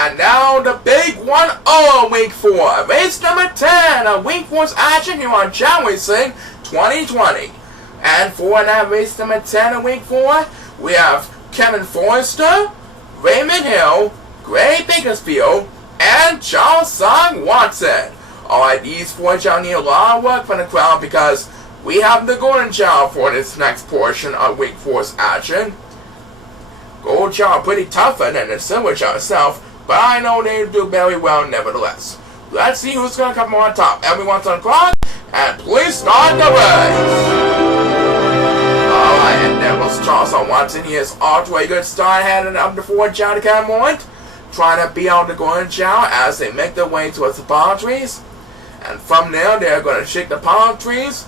And now the big one of Week 4. Race number 10 of Week 4's action here on Chao Racing 2020. And for that race number 10 of Week 4, we have Kevin Forrester, Raymond Hill, Gray Bakersfield, and Charles Tsung Watson. Alright, these four Chao need a lot of work from the crowd because we have the Golden Chao for this next portion of Week 4's action. Gold Chao are pretty tougher than the Silver Chao itself, but I know they do very well nevertheless. Let's see who's going to come on top. Everyone's on the clock, and please start the race. Alright, and there was Charles Tsung Watson. He is off to a good start, heading up the Ford Chao to come on, trying to beat out the Golden Chao as they make their way towards the palm trees. And from there, they're going to shake the palm trees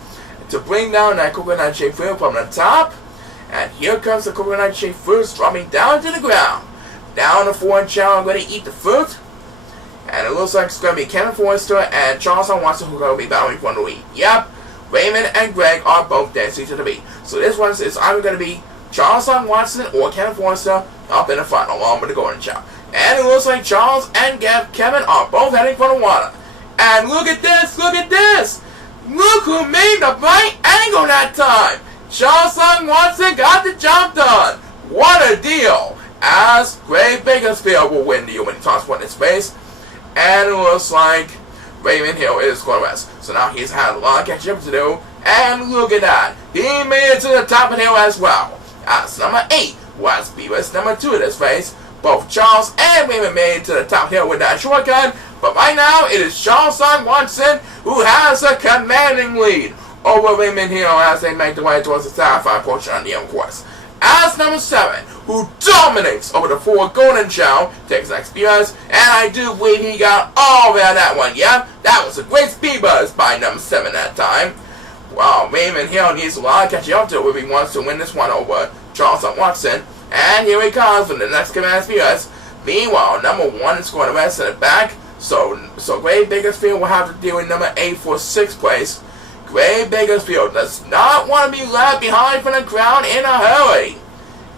to bring down that coconut shaped fruit from the top. And here comes the coconut shaped fruit dropping down to the ground. Down the Ford Chao are going to eat the fruit. And it looks like it's going to be Kevin Forrester and Charles Tsung Watson who are going to be battling for the lead. Yep, Raymond and Greg are both dancing to the beat. So this one is either going to be Charles Tsung Watson or Kevin Forrester up in the front along with the Golden Chao. And it looks like Charles and Kevin are both heading for the water. And look at this, look at this! Look who made the right angle that time! Charles Tsung Watson got the job done! What a deal! As Gray Bakersfield will win the human toss for this race. And it looks like Raymond Hill is going to rest. So now he's had a lot of catching up to do. And look at that! He made it to the top of the hill as well. As number 8 was Beavis number 2 of this race. Both Charles and Raymond made it to the top hill with that shortcut. But right now, it is Charles Tsung Watson who has a commanding lead over Raymond Hill as they make their way towards the Sapphire portion on the home course. As number 7, who dominates over the 4 Golden Chao, takes next BS, and I do believe he got all of that one. Yeah, that was a great speed buzz by number 7 that time. Wow, Raymond Hill needs a lot of catching up to if he wants to win this one over Charles Tsung Watson. And here he comes with the next command BS. Meanwhile, number 1 is going to rest in the back. So Gray Bakersfield will have to deal with number 8 for 6th place. Gray Bakersfield does not want to be left behind from the crowd in a hurry.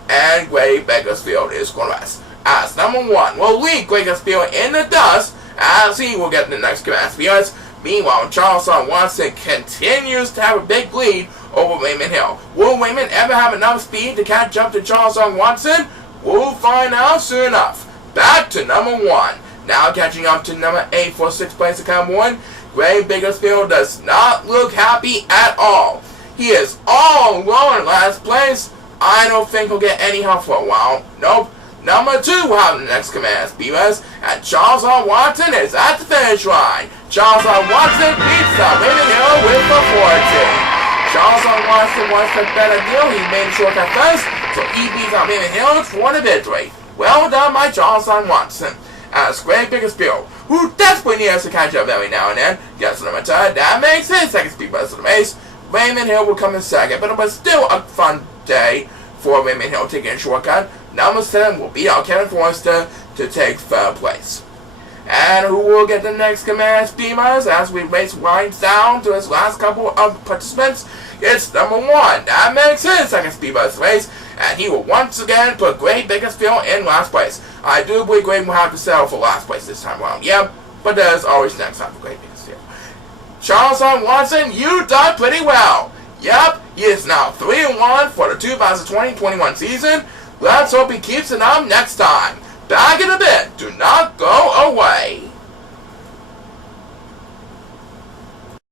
And Gray Bakersfield is going to rest. As number 1 will lead Bakersfield in the dust as he will get the next command BS. Meanwhile, Charles Tsung Watson continues to have a big lead over Raymond Hill. Will Raymond ever have enough speed to catch up to Charles Tsung Watson? We'll find out soon enough. Back to number 1. Now catching up to number 8 for 6th place to come on. Gray Bakersfield does not look happy at all. He is all alone in last place. I don't think he'll get any help for a while. Nope. Number 2 will have the next command BS, and Charles Tsung Watson is at the finish line. Charles Tsung Watson beats out Raymond Hill with the 14. Charles Tsung Watson wants the better deal. He made a shortcut first, so he beats out Raymond Hill for the victory. Well done by Charles Tsung Watson. As Gray Bakersfield, who desperately needs to catch up every now and then, gets to number 2. That makes his second speed buzz of the race. Raymond Hill will come in second, but it was still a fun day for Raymond Hill taking a shortcut. Number 7 will beat out Kevin Forrester to take 3rd place. And who will get the next command speed buzz as we race winds down to his last couple of participants? It's number 1. That makes his second speed buzz race. And he will once again put Gray Bakersfield in last place. I do believe Gray will have to settle for last place this time around. Yep, but there's always next time for Gray Bakersfield. Charles Tsung Watson, you done pretty well. Yep, he is now 3-1 for the 2020-21 season. Let's hope he keeps it up next time.